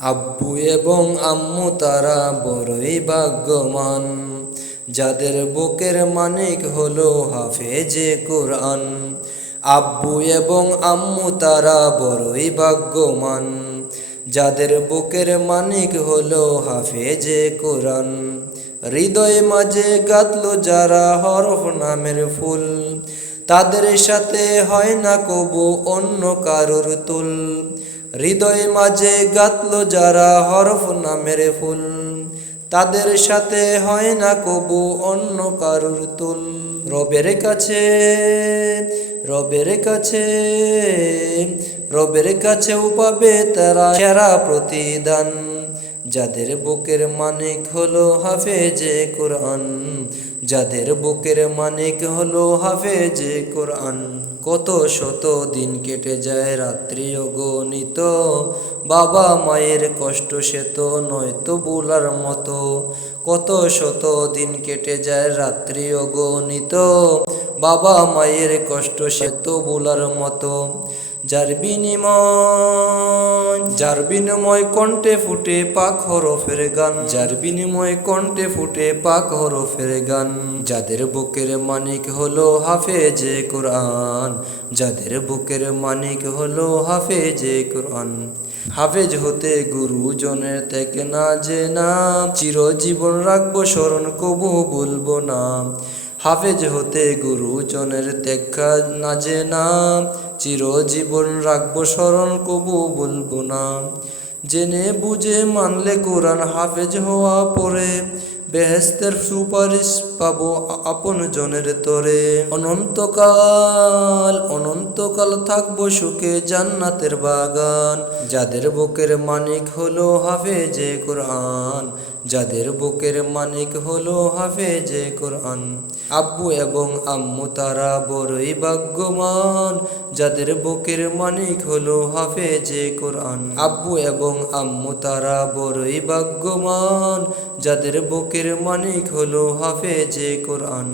আব্বু এবং আম্মু তারা বড়ই ভাগ্যবান, যাদের বুকের মানিক হলো হাফেজে কোরআন। আব্বু এবং আম্মু তারা বড়ই ভাগ্যবান, যাদের বুকের মানিক হলো হাফেজে কোরআন। হৃদয় মাঝে গাঁথলো যারা হরফ নামের ফুল, তাদের সাথে হয় না কবু অন্য কারুর তুল। হৃদয় মাঝে গাঁথলো যারা হরফ নামের ফুল, তাদের সাথে হয় না কবু অন্য কারুর তুল। রবের কাছে রবের কাছে রবের কাছেও পাবে তারা সেরা প্রতিদান, যাদের বুকের মানিক হলো হাফেজে কোরআন, যাদের বুকের মানিক হলো হাফেজে কোরআন। কত শত দিন কেটে যায় রাত্রি অগণিত, বাবা মায়ের কষ্ট সে তো নয়তো ভোলার মতো। কত শত দিন কেটে যায় রাত্রি অগণিত, বাবা মায়ের কষ্ট সে তো ভোলার মতো। যার বিনিময় কণ্ঠে ফুটে পাক হরফের গান, যার বিনিময় কণ্ঠে ফুটে পাক হরফের গান। যাদের বুকের মানিক হলো হাফেজে কোরআন, যাদের বুকের মানিক হলো হাফেজে কোরআন। হাফেজ হতে গুরুজনের ত্যাগ না যে না, চিরজীবন রাখবো স্মরণ কবু ভুলবো না। হাফেজ হতে গুরুজনের ত্যাগ না যে না, চিরজীবন রাখবো স্মরণ কবু ভুলবো না। জেনে বুঝে মানলে কোরআন হাফেজ হওয়া পরে, বেহেশতের সুপারিশ পাবো আপন জনের তরে। অনন্তকাল থাকবো সুখে জান্নাতের বাগান, যাদের বুকের মানিক হলো হাফেজে কোরআন, যাদের বুকের মানিক হলো হাফেজে কোরআন। আব্বু এবং আম্মু তারা বড়ই ভাগ্যবান, যাদের বুকের মানিক হলো হাফেজে কোরআন। আব্বু এবং আম্মু তারা বড়ই ভাগ্যবান, যাদের বুকের মানিক হলো হাফেজে কোরআন।